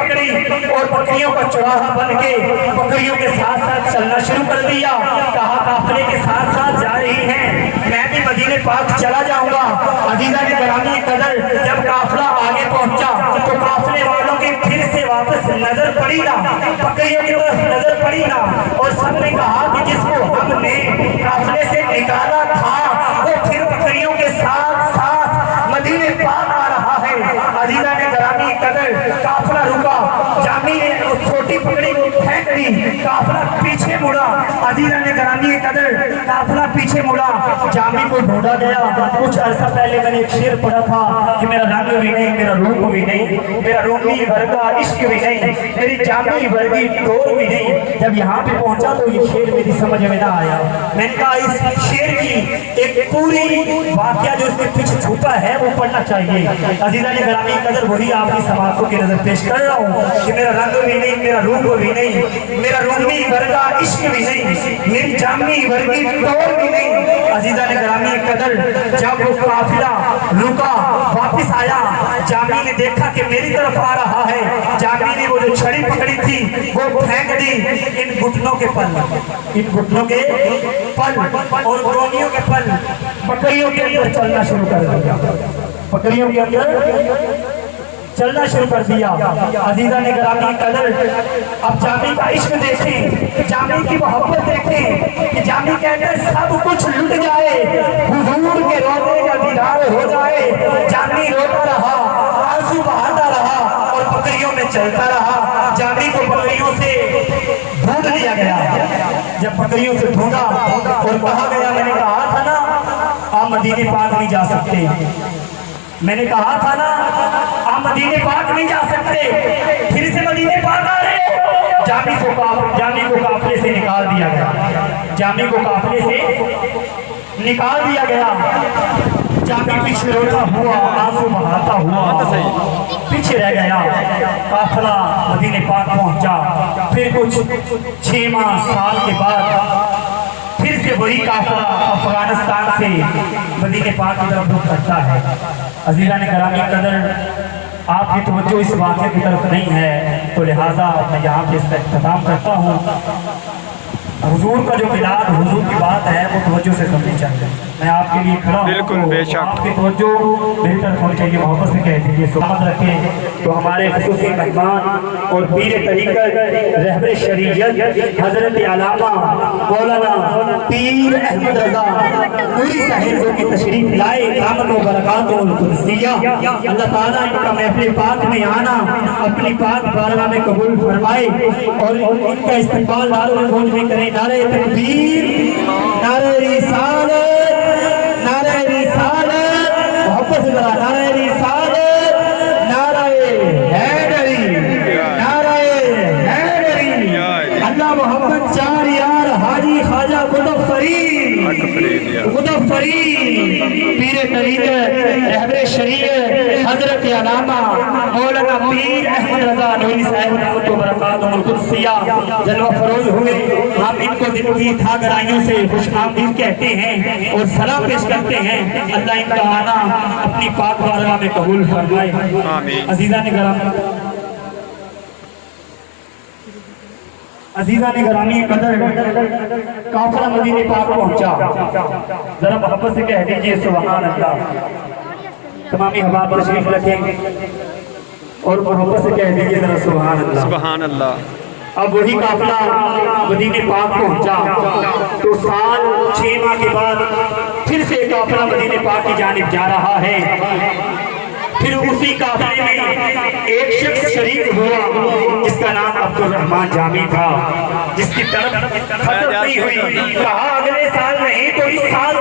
पकड़ी और बकरियों का चौराहा बन के बकरियों के साथ साथ चलना शुरू कर दिया। कहा काफिले के साथ साथ जा रही हैं, मैं भी मदीने पाक चला जाऊंगा। अजीजा ने गिरामी कदर जब काफिला आगे पहुंचा तो काफिले वालों की फिर से वापस नजर पड़ी ना, बकरियों की तरफ नजर पड़ी ना, और सबने कहा कि जिसको हमने काफिले से निकाला था वो फिर बकरियों के साथ साथ मदीने पाक आ रहा है। अजीजा ने गिरामी कदर काफिला रुका, जामी ने छोटी पकड़ी को फेंक दी, काफिला पीछे मुड़ा। अजीजा ने गिरामी कदर काफिला पीछे मुड़ा, जामी को ढूंढा गया। कुछ अरसा पहले मैंने एक शेर पढ़ा था कि मेरा रंग भी नहीं, मेरा रूप भी नहीं, मेरा रूमी वर्गा इश्क भी नहीं, मेरी जामी वर्गी टोर भी नहीं। जब यहाँ पे पहुंचा तो ये शेर मेरी समझ में ना आया। मैंने कहा इस शेर की एक पूरी वाक्या जो इसके पीछे छुपा है वो पढ़ना चाहिए। अजीजा ने गिरामी कदर वही आपकी समातों की नजर पेश कर रहा हूँ कि मेरा रंग भी नहीं, मेरा रूप भी नहीं, मेरा रूमी वर्गा इश्क भी नहीं, मेरी जामी वर्गी टोर भी नहीं। अजीजा ने गिरामी कदर जब वो काफिला रुका वापस आया, जामी ने देखा कि मेरी तरफ आ रहा है। जामी ने वो जो छड़ी पकड़ी थी वो फेंक दी। इन घुटनों के पल, इन घुटनों के पल और गोनियों के पल बकरियों के अंदर चलना शुरू कर दिया, बकरियों के अंदर चलना शुरू कर दिया। अजीजा ने गिरामी कदर अब जामी का इश्क देखें, जामी की मोहब्बत देखें कि जामी कहते हैं सब कुछ लुट जाए, हुजूर के रोने का दीदार हो जाए। जामी रोता रहा, आंसू बहाता रहा और बकरियों में चलता रहा। जामी को बकरियों से ढूंढ लिया गया। जब बकरियों से ढूंढा और कहा गया, मैंने कहा था ना आप मदीने पाक नहीं जा सकते, मैंने कहा था ना आप मदीने पाक नहीं जा सकते, फिर से मदीने पाक आ रहे हो। जामी को काफिले से निकाल दिया गया, जामी को काफिले से निकाल दिया गया। जामी पीछे रोता हुआ, आंसू बहाता हुआ पीछे रह गया। काफिला मदीने पाक पहुंचा। फिर कुछ 6 माह साल के बाद फिर से वही काफिला अफगानिस्तान से मदीने पाक की तरफ रुख करता है। अजीजा ने गिरामी कदर आपकी तवज्जो इस वाक़े की तरफ नहीं है तो लिहाजा मैं यहाँ पे इसका इख्तिताम करता हूँ। हुजूर का जो मिलाद, हुजूर की बात है वो तवज्जो से सुननी चाहिए। मैं आपके लिए खड़ा हूँ, बिल्कुल बेशक आपकी तवज्जो मेरी तरफ होनी चाहिए। मोहब्बत से कह दीजिए सलामत रखें। तो हमारे खुसूसी मेहमान और पीर तरीक़त रहबर शरीयत हजरत अल्लामा मौलाना पीर अहमद रज़ा नूरी साहिब जो की तशरीफ लाए, रहमत व बरकातुहुल कुदसिया, अल्लाह ताला इनका महफिल पाक में आना अपनी पाक बारगाह में कबूल फरमाए और इनका इस्तकबाल नारे में करें। नारे तकबीर, नारे रिसालत, नारे रिसालत, मोहब्बत से जरा नारे रिसालत, नारे हैदरी, नारे हैदरी। अल्लाह मोहम्मद चार यार हाजी ख्वाजा पीर तरीक़त रहबर शरीयत हजरत अल्लामा मौलाना पीर अहमद रज़ा नूरी साहिब रहमत व बरकातुहुल कुदसिया जलवा फरोज हुए। हम इनको दिल की थागराइयों से खुशामदीद कहते हैं और सलाम पेश करते हैं। अल्लाह इनका आना अपनी पाक बारगाह में कबूल फरमाए। अजीजा ने गिरामी कदर काफिला मदीने पाक पहुंचा। जरा मोहब्बत से कह दीजिए सुभान अल्लाह। तमामी हबाब तशरीफ रखें और मोहब्बत से कह दीजिए जरा सुभान अल्लाह, सुभान अल्लाह। अब वही काफिला मदीने पाक पहुंचा तो साल 6 माह के बाद फिर से काफिला मदीने पाक की जानिब जा रहा है। फिर उसी काफिले में एक शख्स शरीक हुआ जिसका नाम अब्दुल रहमान जामी था, जिसकी तरफ खत्म नहीं हुई। कहा अगले साल नहीं तो इस साल